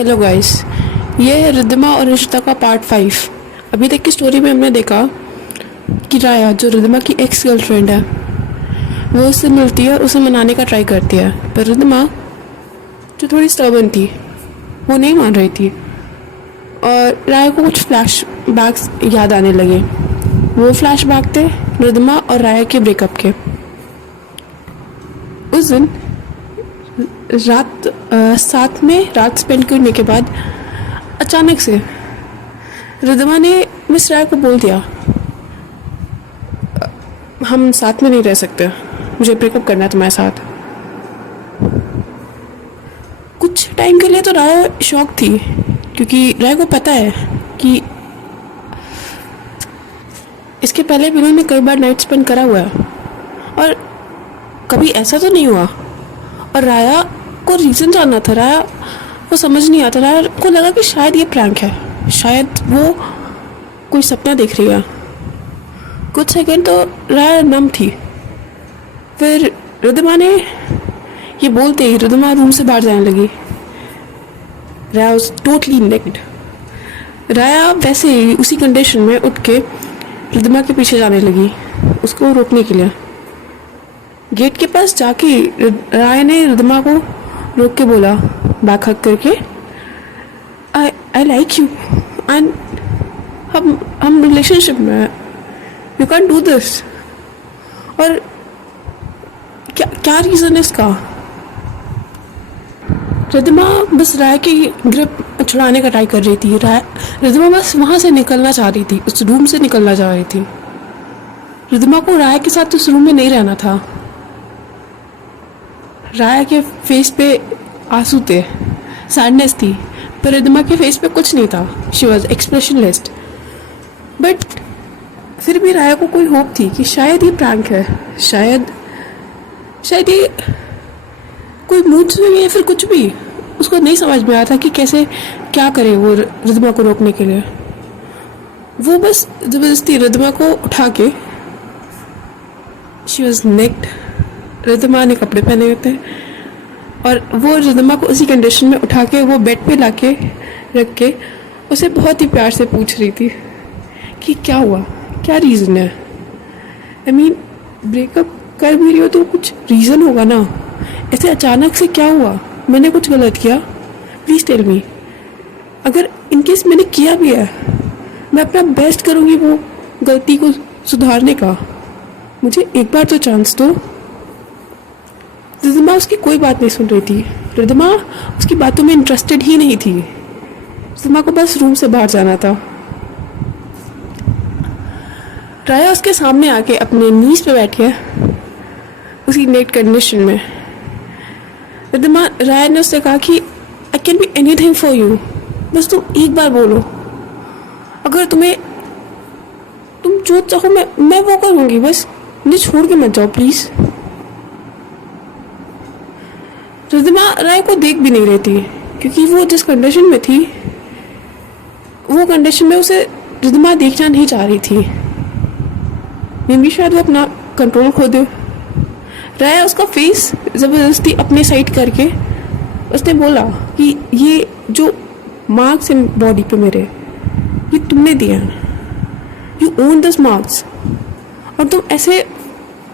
Hello guys, ये है रिद्धिमा और रिश्ता का पार्ट 5। अभी तक की स्टोरी में हमने देखा कि राया जो रिद्धिमा की एक्स गर्लफ्रेंड है वो उससे मिलती है और उसे मनाने का ट्राई करती है, पर रिद्धिमा जो थोड़ी स्टर्बन थी वो नहीं मान रही थी और राया को कुछ फ्लैश बैक्स याद आने लगे। वो फ्लैश बैक थे रिद्धिमा और राया के ब्रेकअप के। उस दिन साथ में रात स्पेंड करने के बाद अचानक से रिद्धिमा ने मिस राय को बोल दिया, हम साथ में नहीं रह सकते, मुझे ब्रेकअप करना है तुम्हारे साथ। कुछ टाइम के लिए तो राय शॉक थी, क्योंकि राय को पता है कि इसके पहले भी उन्होंने कई बार नाइट स्पेंड करा हुआ है और कभी ऐसा तो नहीं हुआ। और राया को रीज़न जानना था, राया को समझ नहीं आता। राया को लगा कि शायद ये प्रैंक है, शायद वो कोई सपना देख रही है। कुछ सेकंड तो राया नम थी। फिर रिद्धिमा ने ये बोलते ही रिद्धिमा रूम से बाहर जाने लगी। राया वाज टोटली नेक्ड। राया वैसे ही उसी कंडीशन में उठ के रिद्धिमा के पीछे जाने लगी उसको रोकने के लिए। गेट के पास जाके राय ने रिद्धिमा को रोक के बोला, बैक हक करके, आई लाइक यू एंड हम रिलेशनशिप में हैं, यू कैन डू दिस। और क्या रीज़न है इसका? रिद्धिमा बस राय की ग्रिप छुड़ाने का ट्राई कर रही थी। रिद्धिमा बस वहाँ से निकलना चाह रही थी, उस रूम से निकलना चाह रही थी। रिद्धिमा को राय के साथ उस रूम में नहीं रहना था। राया के फेस पे आंसू थे, सैडनेस थी, पर रिद्धिमा के फेस पे कुछ नहीं था। She was expressionless. बट फिर भी राया को कोई होप थी कि शायद ये प्रैंक है, शायद ये कोई मूड स्विंग है, फिर कुछ भी। उसको नहीं समझ में आया था कि कैसे क्या करे वो रिद्धिमा को रोकने के लिए। वो बस जबरदस्ती रिद्धिमा को उठा के, शी वॉज नेक्ड, रिद्धिमा ने कपड़े पहने हुए थे और वो रिद्धिमा को उसी कंडीशन में उठा के वो बेड पे लाके रख के उसे बहुत ही प्यार से पूछ रही थी कि क्या हुआ, क्या रीज़न है। आई मीन ब्रेकअप कर भी रही हो तो कुछ रीज़न होगा ना, ऐसे अचानक से क्या हुआ? मैंने कुछ गलत किया? Please tell me. अगर इनकेस मैंने किया भी है, मैं अपना बेस्ट करूँगी वो गलती को सुधारने का। मुझे एक बार तो चांस दो। रिद्धिमा उसकी कोई बात नहीं सुन रही थी। रिद्धिमा उसकी बातों में इंटरेस्टेड ही नहीं थी। रिद्धिमा को बस रूम से बाहर जाना था। राया उसके सामने आके अपने नीज पे बैठ गया उसी नेट कंडीशन में। रिद्धिमा, राया ने उससे कहा कि I can be anything for you, बस तुम एक बार बोलो। अगर तुम जो चाहो मैं वो करूँगी, बस मुझे छोड़ के मत जाओ प्लीज़। रिद्धिमा राय को देख भी नहीं रही थी, क्योंकि वो जिस कंडीशन में थी वो कंडीशन में उसे रिद्धिमा देखना नहीं चाह रही थी। मे भी शायद वो अपना कंट्रोल खो दे। राय उसका फेस ज़बरदस्ती अपने साइड करके उसने बोला कि ये जो मार्क्स हैं बॉडी पे मेरे, ये तुमने दिए हैं, यू ओन दिस मार्क्स, और तुम ऐसे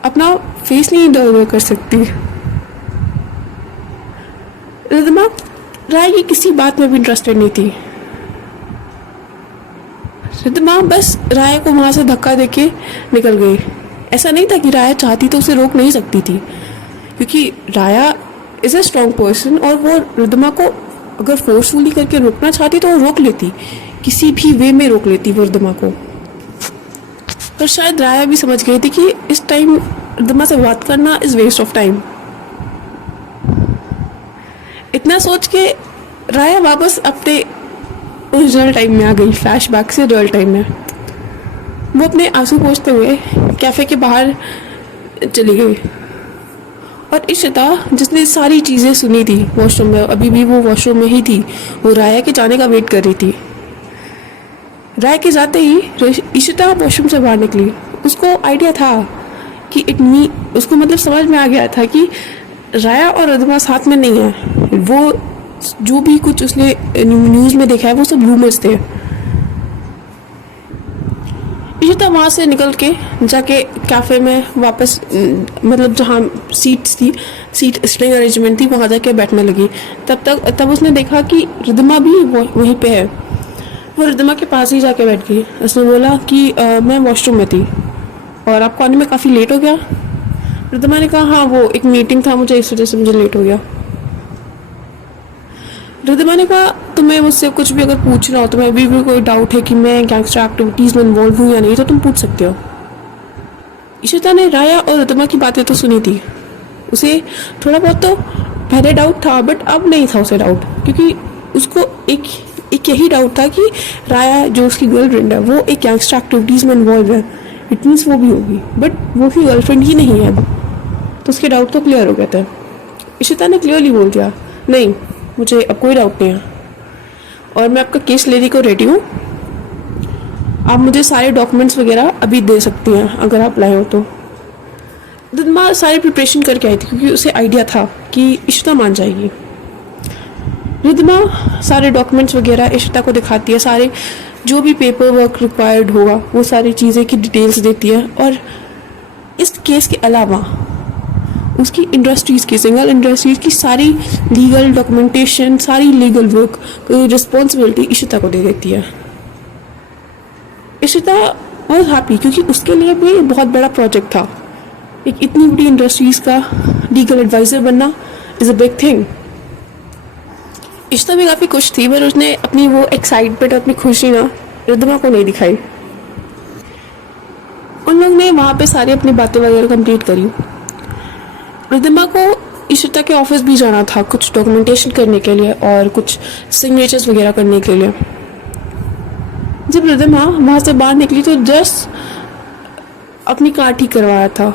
अपना फेस नहीं इधर कर सकती। रिद्धिमा राय की किसी बात में भी इंटरेस्टेड नहीं थी। रिद्धिमा बस राय को वहाँ से धक्का देके निकल गई। ऐसा नहीं था कि राय चाहती तो उसे रोक नहीं सकती थी, क्योंकि राया इज़ अ स्ट्रॉन्ग पर्सन और वो रिद्धिमा को अगर फोर्सफुली करके रोकना चाहती तो वो रोक लेती, किसी भी वे में रोक लेती वो रिद्धिमा को। पर शायद राया भी समझ गई थी कि इस टाइम रिद्धिमा से बात करना इज़ वेस्ट ऑफ टाइम। इतना सोच के राया वापस अपने ओरिजिनल टाइम में आ गई, फ्लैशबैक से रियल टाइम में। वो अपने आंसू पोंछते हुए कैफ़े के बाहर चली गई और इशिता, जिसने सारी चीज़ें सुनी थी वॉशरूम में, अभी भी वो वॉशरूम में ही थी, वो राया के जाने का वेट कर रही थी। राया के जाते ही इशिता वॉशरूम से बाहर निकली। उसको आइडिया था कि उसको मतलब समझ में आ गया था कि राया और रिद्धिमा साथ में नहीं है, वो जो भी कुछ उसने न्यूज़ में देखा है वो सब रूमर्स थे। इशिता वहाँ से निकल के जाके कैफ़े में वापस मतलब जहाँ सीट सिटिंग अरेंजमेंट थी वहाँ जाके बैठने लगी। तब उसने देखा कि रिद्धिमा भी वहीं पे है। वो रिद्धिमा के पास ही जाके बैठ गई। उसने बोला कि मैं वॉशरूम में थी और आपको आने में काफ़ी लेट हो गया। रिद्धिमा ने कहा हाँ वो एक मीटिंग था मुझे, इस वजह से मुझे लेट हो गया। रिद्धिमा ने कहा तुम्हें मुझसे कुछ भी अगर पूछना हो, तुम्हें अभी भी कोई डाउट है कि मैं गैंगस्टर एक्टिविटीज़ में इन्वॉल्व हूँ या नहीं, तो तुम पूछ सकते हो। इशिता ने राया और रिद्धिमा की बातें तो सुनी थी। उसे थोड़ा बहुत तो पहले डाउट था, बट अब नहीं था उसे डाउट, क्योंकि उसको एक यही डाउट था कि राया जो उसकी गर्लफ्रेंड है वो एक गैंगस्टर एक्टिविटीज़ में इन्वॉल्व है। इट मीन्स वो भी होगी, बट वो उसकी गर्लफ्रेंड ही नहीं है अब। तो उसके डाउट तो क्लियर हो गए थे। इशिता ने क्लियरली बोल दिया नहीं, मुझे अब कोई डाउट नहीं है और मैं आपका केस लेने को रेडी हूँ। आप मुझे सारे डॉक्यूमेंट्स वगैरह अभी दे सकती हैं अगर आप लाए हो तो। रिद्धिमा सारी प्रिपरेशन करके आई थी क्योंकि उसे आइडिया था कि इशिता मान जाएगी। रिद्धिमा सारे डॉक्यूमेंट्स वगैरह इशिता को दिखाती है, सारे जो भी पेपर वर्क रिक्वायर्ड होगा वो सारी चीज़ें की डिटेल्स देती है। और इस केस के अलावा उसकी इंडस्ट्रीज़ की, सिंगल इंडस्ट्रीज़ की सारी लीगल डॉक्यूमेंटेशन, सारी लीगल वर्क रिस्पॉन्सिबिलिटी इशिता को दे देती है। इशिता वॉज हैप्पी क्योंकि उसके लिए भी बहुत बड़ा प्रोजेक्ट था। एक इतनी बड़ी इंडस्ट्रीज़ का लीगल एडवाइज़र बनना is a big thing. Ishita भी काफ़ी खुश थी, पर उसने अपनी वो एक्साइटमेंट, अपनी खुशी ना रिद्धिमा को नहीं दिखाई। उन लोग ने वहाँ पे सारी अपनी बातें वगैरह कंप्लीट करी। रिद्धिमा को इशिता के ऑफिस भी जाना था कुछ डॉक्यूमेंटेशन करने के लिए और कुछ सिग्नेचर्स वगैरह करने के लिए। जब रिद्धिमा वहाँ से बाहर निकली तो जस्ट अपनी कार ठीक करवाया था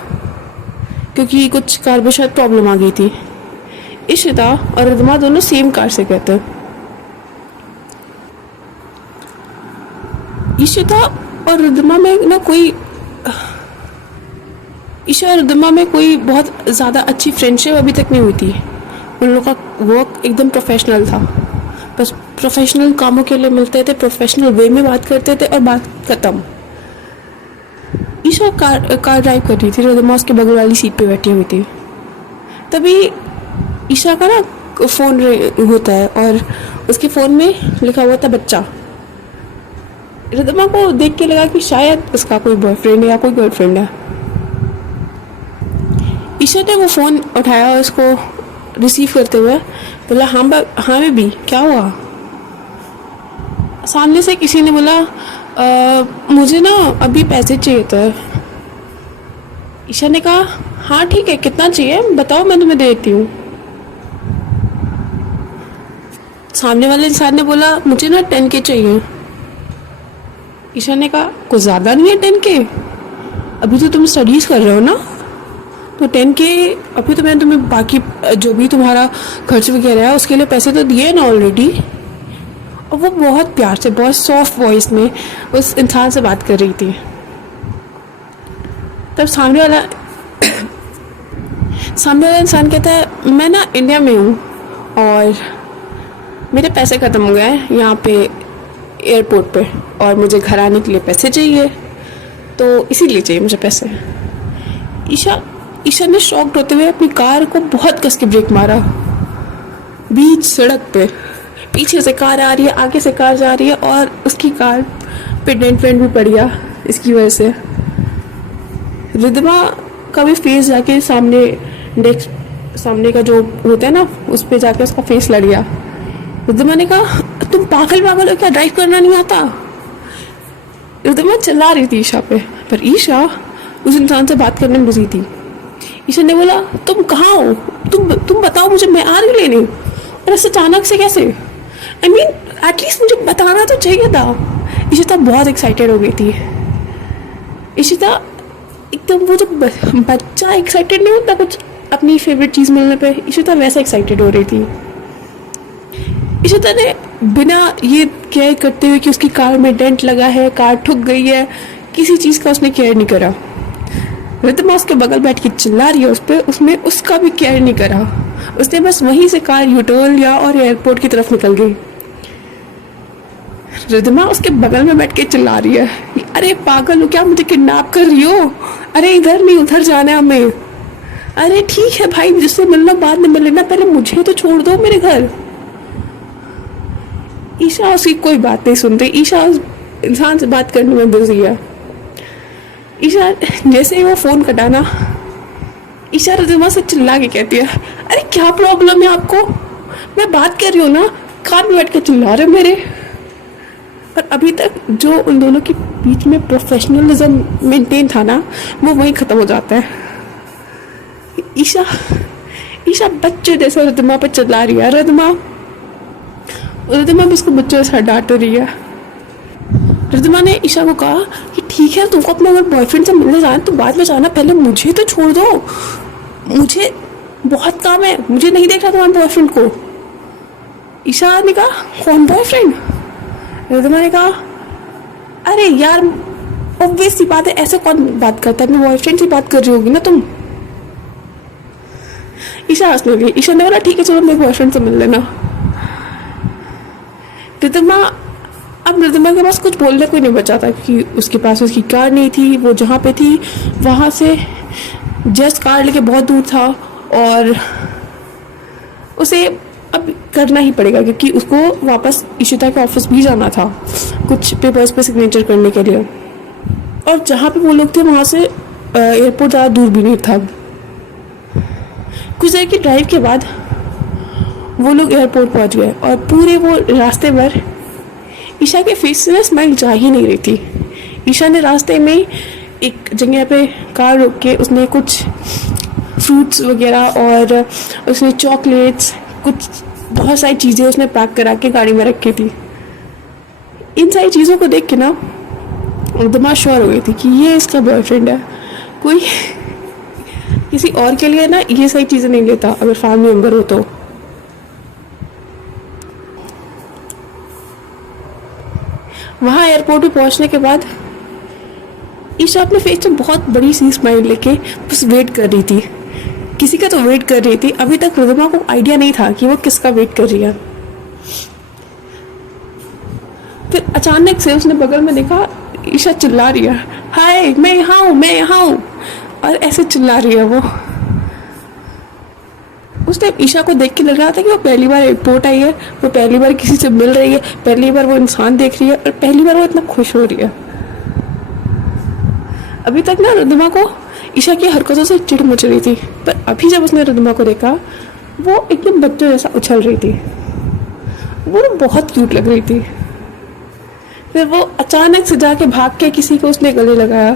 क्योंकि कुछ कार में शायद प्रॉब्लम आ गई थी। इशिता और रिद्धिमा दोनों सेम कार से गए थे। इशिता और रिद्धिमा में कोई बहुत ज़्यादा अच्छी फ्रेंडशिप अभी तक नहीं हुई थी। उन लोगों का वर्क एकदम प्रोफेशनल था, बस प्रोफेशनल कामों के लिए मिलते थे, प्रोफेशनल वे में बात करते थे और बात खत्म। ईशा कार ड्राइव कर रही थी, रिद्धिमा उसके बगल वाली सीट पे बैठी हुई थी। तभी ईशा का ना फ़ोन होता है और उसके फ़ोन में लिखा हुआ था बच्चा। रिद्धिमा को देख के लगा कि शायद उसका कोई बॉयफ्रेंड है या कोई गर्लफ्रेंड है। ईशा ने वो फ़ोन उठाया और उसको रिसीव करते हुए बोला हाँ बेबी क्या हुआ। सामने से किसी ने बोला मुझे ना अभी पैसे चाहिए थे। ईशा ने कहा हाँ ठीक है, कितना चाहिए बताओ, मैं तुम्हें दे देती हूँ। सामने वाले इंसान ने बोला मुझे ना 10K चाहिए। ईशा ने कहा कुछ ज़्यादा नहीं है 10K, अभी तो तुम स्टडीज़ कर रहे हो ना, तो 10K अभी तो मैंने तुम्हें बाकी जो भी तुम्हारा खर्च वगैरह है उसके लिए पैसे तो दिए ना ऑलरेडी। और वो बहुत प्यार से, बहुत सॉफ्ट वॉइस में उस इंसान से बात कर रही थी। तब सामने वाला इंसान कहता है मैं ना इंडिया में हूँ और मेरे पैसे ख़त्म हो गए हैं यहाँ पे एयरपोर्ट पे और मुझे घर आने के लिए पैसे चाहिए, तो इसीलिए चाहिए मुझे पैसे। ईशा ने शॉक्ड होते हुए अपनी कार को बहुत कस के ब्रेक मारा बीच सड़क पे। पीछे से कार आ रही है, आगे से कार जा रही है और उसकी कार पे डेंट वेंट भी पड़ गया इसकी वजह से। रिद्धिमा का भी फेस जाके सामने का जो होता है ना उस पे जाके उसका फेस लड़ गया। रिद्धिमा ने कहा तुम पागल हो क्या, ड्राइव करना नहीं आता। रिद्धिमा चिल्ला रही थी ईशा पे, पर ईशा उस इंसान से बात करने में बिजी थी। ईशा ने बोला तुम कहाँ हो, तुम बताओ मुझे, मैं आ रही हूँ लेने। और ऐसे अचानक से कैसे, आई मीन एटलीस्ट मुझे बताना तो चाहिए था। ईशिता बहुत एक्साइटेड हो गई थी। ईशिता एकदम वो जब बच्चा एक्साइटेड नहीं होता कुछ अपनी फेवरेट चीज़ मिलने पे, ईशिता वैसे एक्साइटेड हो रही थी। ईशिता ने बिना ये केयर करते हुए कि उसकी कार में डेंट लगा है, कार ठुक गई है, किसी चीज़ का उसने केयर नहीं करा। रिद्धिमा उसके बगल बैठ के चिल्ला रही है उस पर, उसने उसका भी केयर नहीं करा। उसने बस वहीं से कार यूटर्न लिया और एयरपोर्ट की तरफ निकल गई। रिद्धिमा उसके बगल में बैठ के चिल्ला रही है, अरे पागल हो क्या, मुझे किडनैप कर रही हो? अरे इधर नहीं उधर जाना है हमें। अरे ठीक है भाई, जिससे मिलना बाद में मिल लेना, पहले मुझे तो छोड़ दो मेरे घर। ईशा उसकी कोई बात नहीं सुन रही। ईशा उस इंसान से बात करने में बिजी है। ईशा जैसे ही वो फोन कटाना, ईशा रिद्धिमा से चिल्ला के कहती है, अरे क्या प्रॉब्लम है आपको? मैं बात कर रही हूँ ना, कान में बैठ के चिल्ला रहे मेरे। पर अभी तक जो उन दोनों के बीच में प्रोफेशनलिज्म मेंटेन था ना, वो वहीं खत्म हो जाता है। ईशा बच्चे जैसे रिद्धिमा पर चिल्ला रही है। रिद्धिमा भी उसको बच्चों से डांट रही है। रिद्धिमा ने ईशा को कहा कि ठीक है, तुमको अपने अगर बॉयफ्रेंड से मिलने जाना तो बाद में जाना, पहले मुझे तो छोड़ दो, मुझे बहुत काम है, मुझे नहीं देखना तुम्हारे बॉयफ्रेंड को। ईशा ने कहा, कौन बॉयफ्रेंड? रिद्धिमा ने कहा, अरे यार ऑब्वियस सी बात है, ऐसे कौन बात करता है, अपने बॉयफ्रेंड से बात कर रही होगी ना तुम। ईशा हंसने लगी। ईशा ने बोला, ठीक है चलो मेरे बॉयफ्रेंड से मिल लेना। रिद्धिमा के पास कुछ बोलने को नहीं बचा था, क्योंकि उसके पास उसकी कार नहीं थी। वो जहाँ पे थी वहाँ से जस्ट कार लेके बहुत दूर था, और उसे अब करना ही पड़ेगा, क्योंकि उसको वापस इशिता के ऑफिस भी जाना था कुछ पेपर्स पे सिग्नेचर करने के लिए। और जहाँ पे वो लोग थे वहाँ से एयरपोर्ट ज़्यादा दूर भी नहीं था। कुछ देर की ड्राइव के बाद वो लोग एयरपोर्ट पहुँच गए, और पूरे वो रास्ते भर ईशा के फेस से स्माइल जा ही नहीं रही थी। ईशा ने रास्ते में एक जगह पे कार रोक के उसने कुछ फ्रूट्स वगैरह और उसने चॉकलेट्स, कुछ बहुत सारी चीज़ें उसने पैक करा के गाड़ी में रखी थी। इन सारी चीज़ों को देख के ना रिद्धिमा श्योर हो गई थी कि ये इसका बॉयफ्रेंड है। कोई किसी और के लिए ना ये सारी चीज़ें नहीं लेता अगर फैमिली मेम्बर हो तो। वहाँ एयरपोर्ट पे पहुँचने के बाद ईशा अपने फेस में बहुत बड़ी सी स्माइल लेके बस वेट कर रही थी। किसी का तो वेट कर रही थी। अभी तक रिद्धिमा को आइडिया नहीं था कि वो किसका वेट कर रही है। फिर अचानक से उसने बगल में देखा ईशा चिल्ला रही है, हाय मैं यहाँ हूँ, मैं यहाँ हूँ, और ऐसे चिल्ला रही है वो। उसने ईशा को देख के लग रहा था कि वो पहली बार एयरपोर्ट आई है, वो पहली बार किसी से मिल रही है, पहली बार वो इंसान देख रही है, और पहली बार वो इतना खुश हो रही है। अभी तक ना रिद्धिमा को ईशा की हरकतों से चिढ़ मच रही थी, पर अभी जब उसने रिद्धिमा को देखा वो एकदम बच्चों जैसा उछल रही थी। वो बहुत क्यूट लग रही थी। फिर वो अचानक से जाके भाग के किसी को उसने गले लगाया,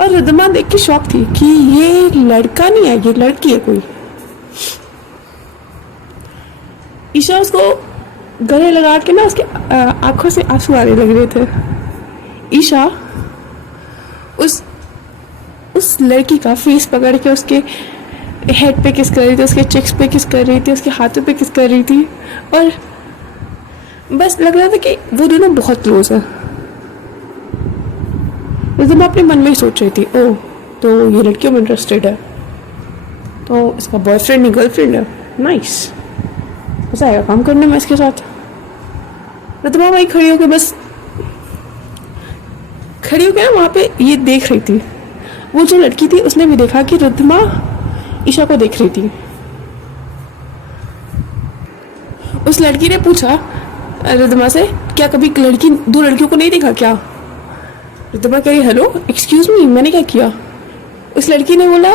और रिद्धिमा देख के शॉक थी कि ये लड़का नहीं है, ये लड़की है कोई। ईशा उसको गले लगा के ना उसके आंखों से आंसू आने लग रहे थे। ईशा उस लड़की का फेस पकड़ के उसके हेड पे किस कर रही थी, उसके चिक्स पे किस कर रही थी, उसके हाथों पे किस कर रही थी, और बस लग रहा था कि वो दोनों बहुत क्लोज है। रिद्धिमा अपने मन में ही सोच रही थी, ओह तो ये लड़कियों में इंटरेस्टेड है, तो इसका बॉयफ्रेंड नहीं गर्लफ्रेंड है, नाइस, मजा आएगा काम करने में इसके साथ। रिद्धिमा वही खड़ी होकर ना वहाँ पे ये देख रही थी। वो जो लड़की थी उसने भी देखा कि रिद्धिमा ईशा को देख रही थी। उस लड़की ने पूछा रिद्धिमा से, क्या कभी दो लड़कियों को नहीं देखा क्या? रिद्धिमा कह रही, हेलो एक्सक्यूज मी, मैंने क्या किया? उस लड़की ने बोला,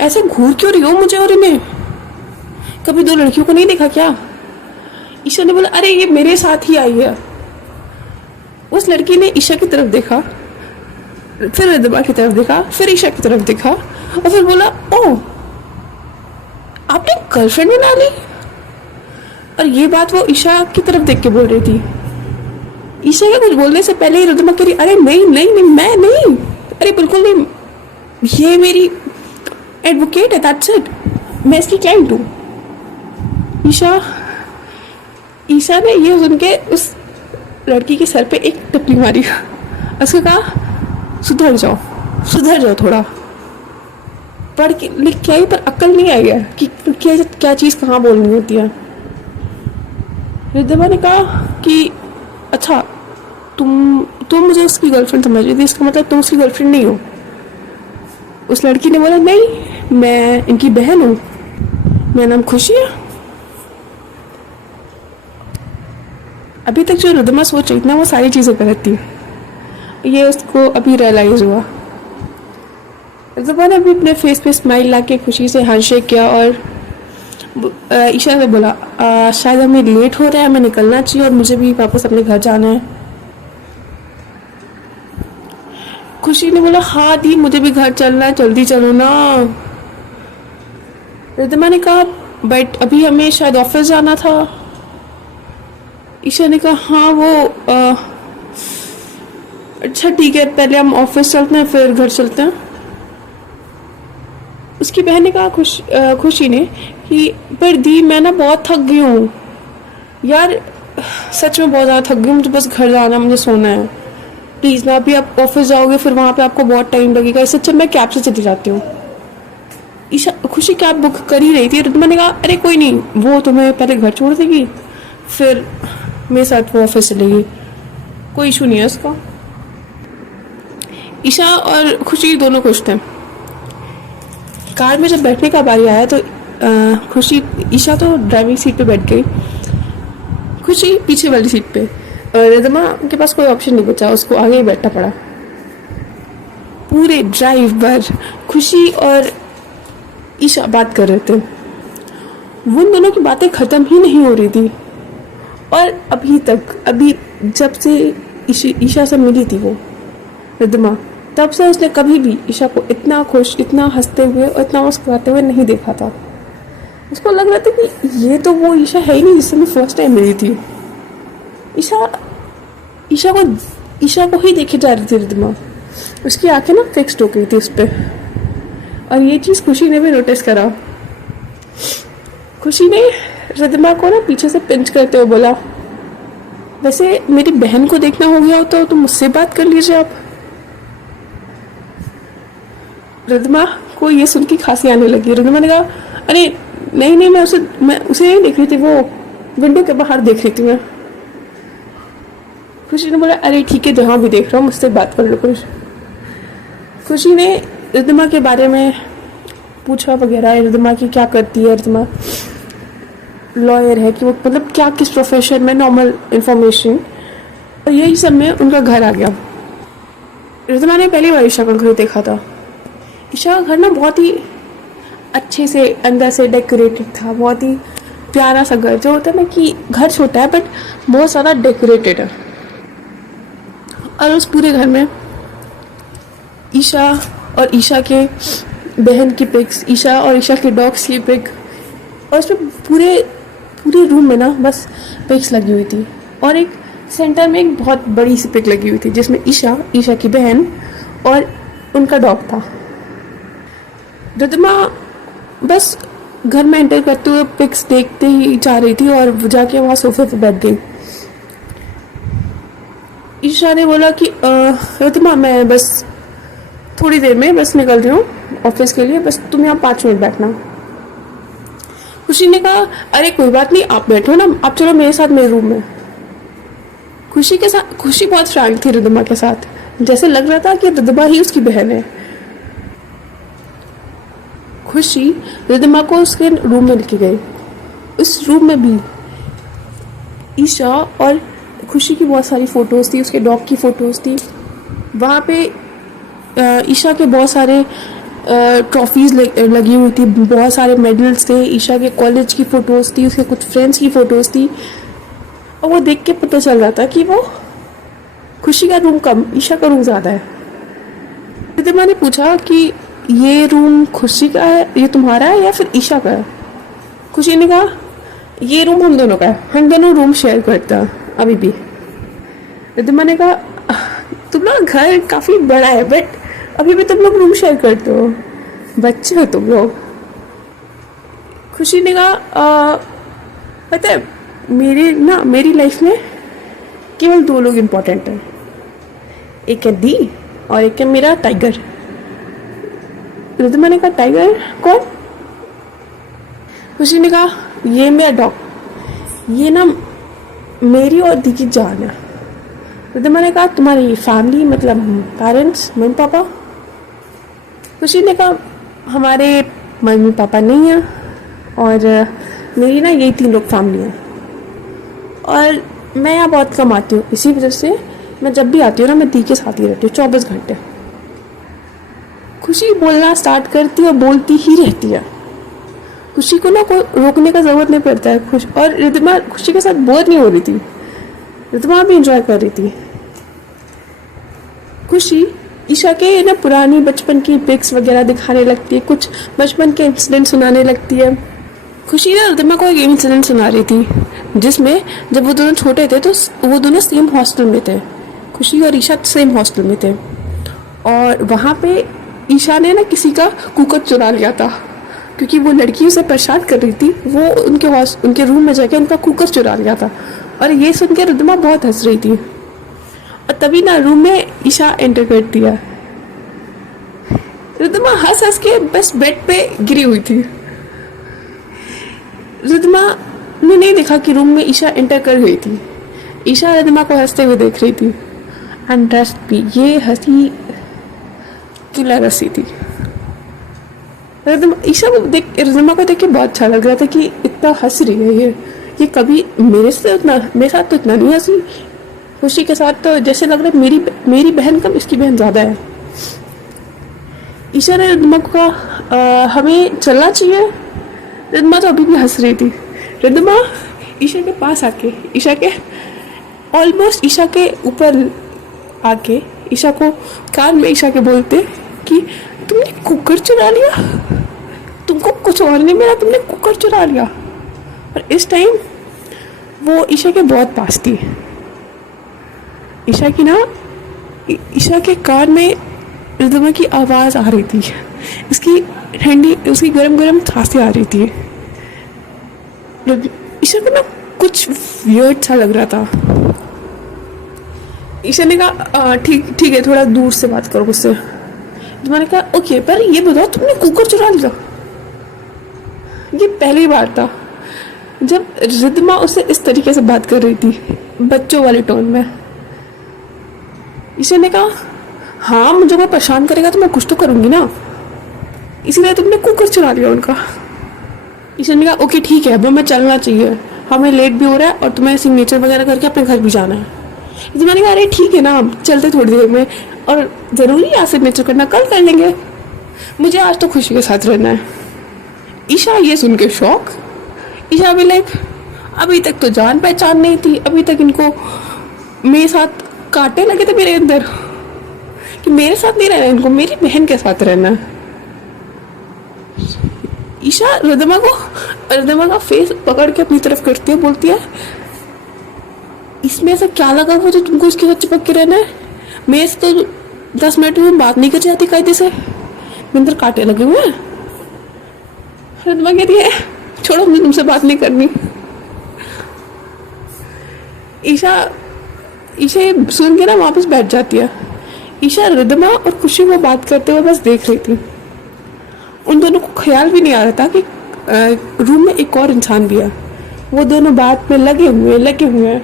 ऐसे घूर क्यों रही हो मुझे और इन्हें, कभी दो लड़कियों को नहीं देखा क्या? ईशा ने बोला, अरे ये मेरे साथ ही आई है। उस लड़की ने ईशा की तरफ देखा, फिर रिद्धिमा की तरफ देखा, फिर ईशा की तरफ देखा, और फिर बोला, ओह आपने गर्लफ्रेंड बना ली? और ये बात वो ईशा की तरफ देख के बोल रही थी। ईशा के कुछ बोलने से पहले ही रिद्धिमा कह रही, अरे नहीं नहीं नहीं, मैं नहीं, अरे बिल्कुल नहीं, ये मेरी एडवोकेट है, दैट्स इट, मैं इसकी क्लाइंट हूँ। ईशा ने ये सुन के उस लड़की के सर पे एक टपली मारी, उसको कहा, सुधर जाओ थोड़ा। पढ़ के लिख के आई, पर अक्ल नहीं आई है कि क्या क्या चीज़ कहाँ बोलनी होती है। रिद्धिमा ने कहा कि अच्छा, तुम मुझे उसकी गर्लफ्रेंड समझ रही थी, इसका मतलब तुम उसकी गर्लफ्रेंड नहीं हो। उस लड़की ने बोला नहीं, मैं इनकी बहन हूँ, मेरा नाम खुशी है। अभी तक जो रिद्धिमा सोच रही थी ना, वो सारी चीज़ें गलत थी। ये उसको अभी रियलाइज हुआ। रिद्धिमा ने अभी अपने फेस पे स्माइल ला के खुशी से हैंडशेक किया और ईशा से बोला, शायद हमें लेट हो रहा है, हमें निकलना चाहिए और मुझे भी वापस अपने घर जाना है। खुशी ने बोला, हाँ दी, मुझे भी घर चलना है, जल्दी चलो ना। रिद्धिमा ने कहा, बट अभी हमें शायद ऑफिस जाना था। ईशा ने कहा, हाँ वो अच्छा ठीक है, पहले हम ऑफिस चलते हैं फिर घर चलते हैं। उसकी बहन ने कहा खुशी ने कि पर दी, मैं ना बहुत थक गई हूँ यार, सच में बहुत ज़्यादा थक गई हूँ, मुझे बस घर जाना, मुझे सोना है, प्लीज़ ना। अभी आप ऑफिस जाओगे फिर वहाँ पे आपको बहुत टाइम लगेगा, इससे अच्छा मैं कैब से चली जाती हूँ। ईशा खुशी कैब बुक कर ही रही थी। रिद्धिमा ने कहा, अरे कोई नहीं, वो तुम्हें पहले घर छोड़ देगी फिर मेरे साथ वो ऑफिस चलेगी, कोई इशू नहीं है उसका। ईशा और खुशी दोनों खुश थे। कार में जब बैठने का बारी आया तो खुशी, ईशा तो ड्राइविंग सीट पे बैठ गई, खुशी पीछे वाली सीट पे। रिद्धिमा के पास कोई ऑप्शन नहीं बचा, उसको आगे ही बैठना पड़ा। पूरे ड्राइव पर खुशी और ईशा बात कर रहे थे। वो उन दोनों की बातें खत्म ही नहीं हो रही थी। और अभी जब से ईशा से मिली थी वो रिद्धिमा, तब से उसने कभी भी ईशा को इतना खुश, इतना हंसते हुए और इतना मुस्कुराते हुए नहीं देखा था। उसको लग रहा था कि ये तो वो ईशा है ही नहीं जिससे मैं फर्स्ट टाइम मिली थी। ईशा को ही देखे जा रही थी रिद्धिमा। उसकी आंखें ना फिक्स्ड हो गई थी उस पर। और ये चीज़ खुशी ने भी नोटिस करा। खुशी ने रिद्धिमा को ना पीछे से पिंच करते हुए बोला, वैसे मेरी बहन को देखना हो गया हो तो तुम मुझसे बात कर लीजिए आप। रिद्धिमा को ये सुन के खांसी आने लगी। रिद्धिमा ने कहा, अरे नहीं, मैं उसे नहीं देख रही थी, वो विंडो के बाहर देख रही थी मैं। खुशी ने बोला, अरे ठीक है, जहाँ भी देख रहा हूँ मुझसे बात कर लो कुछ। खुशी ने रिद्धिमा के बारे में पूछा वगैरह, रिद्धिमा की क्या करती है, रिद्धिमा लॉयर है कि वो मतलब क्या किस प्रोफेशन में, नॉर्मल इन्फॉर्मेशन। और यही सब में उनका घर आ गया। रिद्धिमा ने पहली बार ईशा का घर देखा था। ईशा का घर ना बहुत ही अच्छे से अंदर से डेकोरेटेड था, बहुत ही प्यारा सा घर। जो होता है ना कि घर छोटा है बट बहुत ज़्यादा डेकोरेटेड है। और उस पूरे घर में ईशा और ईशा के बहन की पिक्स, ईशा और ईशा के डॉग्स की पिक, और उसमें पूरे रूम में ना बस पिक्स लगी हुई थी। और एक सेंटर में एक बहुत बड़ी सी पिक लगी हुई थी जिसमें ईशा की बहन और उनका डॉग था। रिद्धिमा बस घर में एंटर करते हुए पिक्स देखते ही जा रही थी और जाके वहाँ सोफे पे बैठ गई। ईशा ने बोला कि रिद्धिमा, मैं बस थोड़ी देर में बस निकल रही हूँ ऑफिस के लिए, बस तुम यहाँ 5 मिनट बैठना। खुशी ने कहा, अरे कोई बात नहीं, आप बैठो ना, आप चलो मेरे साथ मेरे रूम में। खुशी बहुत फ्रैंक थी रिद्धिमा के साथ, जैसे लग रहा था कि रिद्धिमा ही उसकी बहन है। खुशी रिद्धिमा को उसके रूम में लेके गई। उस रूम में भी ईशा और खुशी की बहुत सारी फ़ोटोज़ थी, उसके डॉग की फ़ोटोज़ थी। वहाँ पे ईशा के बहुत सारे ट्रॉफीज़ लगी हुई थी, बहुत सारे मेडल्स थे। ईशा के कॉलेज की फ़ोटोज़ थी, उसके कुछ फ्रेंड्स की फ़ोटोज़ थी। और वो देख के पता चल रहा था कि वो खुशी का रूम कम, ईशा का रूम ज़्यादा है। रिद्धिमा ने पूछा कि ये रूम खुशी का है, ये तुम्हारा है या फिर ईशा का है? खुशी ने कहा, ये रूम हम दोनों का है, हम दोनों रूम शेयर करते हैं अभी भी। रिद्धिमा ने कहा, तुम लोग घर काफ़ी बड़ा है बट अभी भी तुम लोग रूम शेयर करते हो, बच्चे हो तुम लोग। खुशी ने कहा, पता है मेरी लाइफ में केवल 2 लोग इम्पोर्टेंट हैं, एक है दी और एक है मेरा टाइगर। रिद्धिमा ने कहा टाइगर कौन? खुशी ने कहा ये मेरा डॉग, ये ना मेरी और दी की जान है। रिद्धिमा ने कहा तुम्हारी फैमिली मतलब पेरेंट्स, मम्मी पापा? खुशी ने कहा हमारे मम्मी पापा नहीं हैं और मेरी ना यही 3 लोग फैमिली है और मैं यहाँ बहुत कम आती हूँ, इसी वजह से मैं जब भी आती हूँ ना मैं दी के साथ ही रहती हूँ 24 घंटे। खुशी बोलना स्टार्ट करती है और बोलती ही रहती है। खुशी को ना कोई रोकने का ज़रूरत नहीं पड़ता है। और रिद्धिमा खुशी के साथ बोर नहीं हो रही थी, रिद्धिमा भी इंजॉय कर रही थी। खुशी ईशा के ना पुरानी बचपन की पिक्स वगैरह दिखाने लगती है, कुछ बचपन के इंसिडेंट सुनाने लगती है। खुशी ना रिद्धिमा को एक इंसिडेंट सुना रही थी जिसमें जब वो दोनों छोटे थे तो वो दोनों सेम हॉस्टल में थे। खुशी और ईशा सेम हॉस्टल में थे और वहाँ पे ईशा ने ना किसी का कुकर चुरा लिया था क्योंकि वो लड़की उसे परेशान कर रही थी। वो उनके रूम में जाके उनका कुकर चुरा लिया था और ये सुन के रिद्धिमा बहुत हंस रही थी। और तभी ना रूम में ईशा एंटर कर दिया। रिद्धिमा हंस हंस के बस बेड पे गिरी हुई थी। रिद्धिमा ने नहीं देखा कि रूम में ईशा एंटर कर गई थी। ईशा रिद्धिमा को हंसते हुए देख रही थी एंड ट्रस्ट भी ये हंसी किलर हंसी थी। रिद्धिमा को देख के बहुत अच्छा लग रहा था कि इतना हंस रही है ये कभी मेरे साथ तो इतना नहीं हंसी। खुशी के साथ तो जैसे लग रहा है मेरी बहन कम इसकी बहन ज़्यादा है। ईशा ने रिद्धिमा को कहा हमें चलना चाहिए। रिद्धिमा तो अभी भी हंस रही थी। रिद्धिमा ईशा के पास आके ऑलमोस्ट ईशा के ऊपर आके ईशा को कान में ईशा के बोलते कि तुमने कुकर चुरा लिया, तुमको कुछ और नहीं मिला, तुमने कुकर चुरा लिया। और इस टाइम वो ईशा के बहुत पास थी। ईशा के कान में रिद्धिमा की आवाज़ आ रही थी, उसकी गरम गरम सांसें आ रही थी। ईशा को ना कुछ वियर्ड सा लग रहा था। ईशा ने कहा ठीक है, थोड़ा दूर से बात करो मुझसे। मैंने कहा ओके, पर ये बताओ तुमने कुकर चुरा लिया? ये पहली बार था जब रिद्धिमा उससे इस तरीके से बात कर रही थी, बच्चों वाले टोन में। ईशा ने कहा हाँ, मुझे कोई परेशान करेगा तो मैं कुछ तो करूँगी ना, इसीलिए तुमने कुकर चुरा लिया उनका। ईशा ने कहा ओके ठीक है, अब हमें चलना चाहिए, हमें लेट भी हो रहा है और तुम्हें सिग्नेचर वगैरह करके अपने घर भी जाना है। मैंने कहा अरे ठीक है ना, चलते थोड़ी देर में, और ज़रूरी है सिग्नेचर करना, कल कर लेंगे, मुझे आज तो खुशी के साथ रहना है। ईशा ये सुन के शौक। ईशा भी लाइक अभी तक तो जान पहचान नहीं थी, अभी तक इनको मेरे साथ कांटे लगे थे मेरे अंदर कि मेरे साथ नहीं रहना, इनको मेरी बहन के साथ रहना है। ईशा रिद्धिमा का फेस पकड़ के अपनी तरफ करती है, बोलती है इसमें ऐसा क्या लगा हुआ जो तुमको इसके साथ चिपक के रहना है? मेरे से तो 10 मिनट में बात नहीं कर जाती कायदे से, मेरे अंदर कांटे लगे हुए हैं। रिद्धिमा कहती है छोड़ो, मुझे तुमसे बात नहीं करनी। ईशा सुन के ना वापस बैठ जाती है। ईशा रिद्धिमा और खुशी को बात करते हुए बस देख रही थी। उन दोनों को ख्याल भी नहीं आ रहा था कि रूम में एक और इंसान भी है। वो दोनों बात में लगे हुए हैं।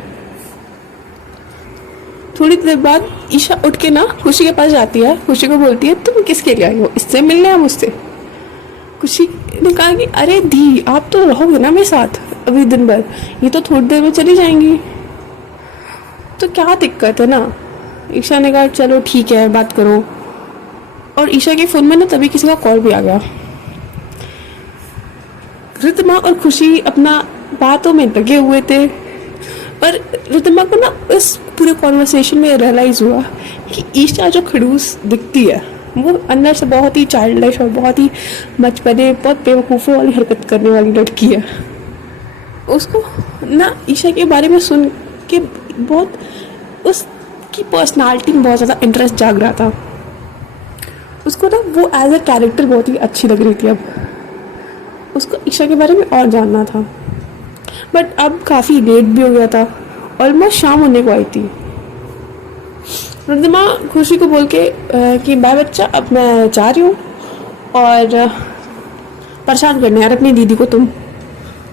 थोड़ी देर बाद ईशा उठ के ना खुशी के पास जाती है, खुशी को बोलती है तुम किसके लिए आई हो, इससे मिलने हैं मुझसे? खुशी ने कहा कि अरे दी, आप तो रहोगे ना मेरे साथ अभी दिन भर, ये तो थोड़ी देर में चली जाएंगी, तो क्या दिक्कत है ना। ईशा ने कहा चलो ठीक है, बात करो। और ईशा के फ़ोन में ना तभी किसी का कॉल भी आ गया। रिद्धिमा और खुशी अपना बातों में लगे हुए थे, पर रिद्धिमा को ना इस पूरे कॉन्वर्सेशन में रियलाइज़ हुआ कि ईशा जो खड़ूस दिखती है वो अंदर से बहुत ही चाइल्डिश और बहुत ही बचपने, बहुत बेवकूफ़ों वाली हरकत करने वाली लड़की है। उसको ना ईशा के बारे में सुन के बहुत उसकी पर्सनालिटी में बहुत ज़्यादा इंटरेस्ट जाग रहा था। उसको ना वो एज ए कैरेक्टर बहुत ही अच्छी लग रही थी। अब उसको ईशा के बारे में और जानना था, बट अब काफ़ी लेट भी हो गया था, ऑलमोस्ट शाम होने को आई थी। रिद्धिमा खुशी को बोल के कि बाय बच्चा, अब मैं जा रही हूँ और परेशान करने यार अपनी दीदी को तुम।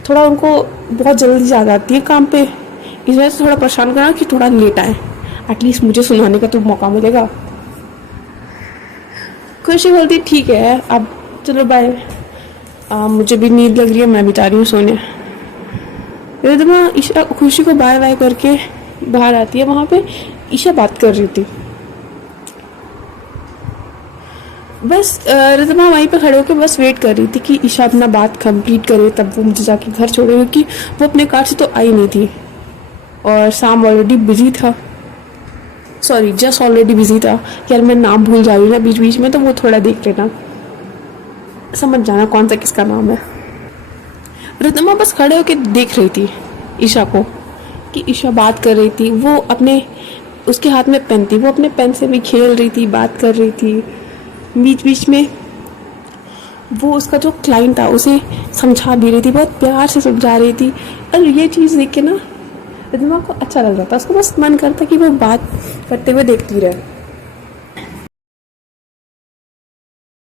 थोड़ा उनको बहुत जल्दी याद आती है काम पे, इस वजह से थोड़ा परेशान करना कि थोड़ा लेट आए, एटलीस्ट मुझे सुनाने का तो मौका मिलेगा। खुशी बोलती ठीक है अब चलो बाय, मुझे भी नींद लग रही है, मैं भी जा रही हूँ सोने। रिदमा ईशा खुशी को बाय बाय करके बाहर आती है। वहाँ पे ईशा बात कर रही थी। बस रिदमा वहीं पे खड़े होकर बस वेट कर रही थी कि ईशा अपना बात कंप्लीट करे, तब वो मुझे जाके घर छोड़े, क्योंकि वो अपने कार से तो आई नहीं थी और शाम ऑलरेडी बिजी था। सॉरी, जस्ट ऑलरेडी बिजी था। यार मैं नाम भूल जा रही हूँ ना बीच बीच में, तो वो थोड़ा देख लेना, समझ जाना कौन सा किसका नाम है। रिदमा बस खड़े होकर देख रही थी ईशा को कि ईशा बात कर रही थी। वो अपने उसके हाथ में पेन थी, वो अपने पेन से भी खेल रही थी, बात कर रही थी। बीच बीच में वो उसका जो क्लाइंट था उसे समझा भी रही थी, बहुत प्यार से समझा रही थी। और ये चीज़ देख के ना रिदमा को अच्छा लग रहा था, उसको बस मन करता कि वो बात करते हुए देखती रहे।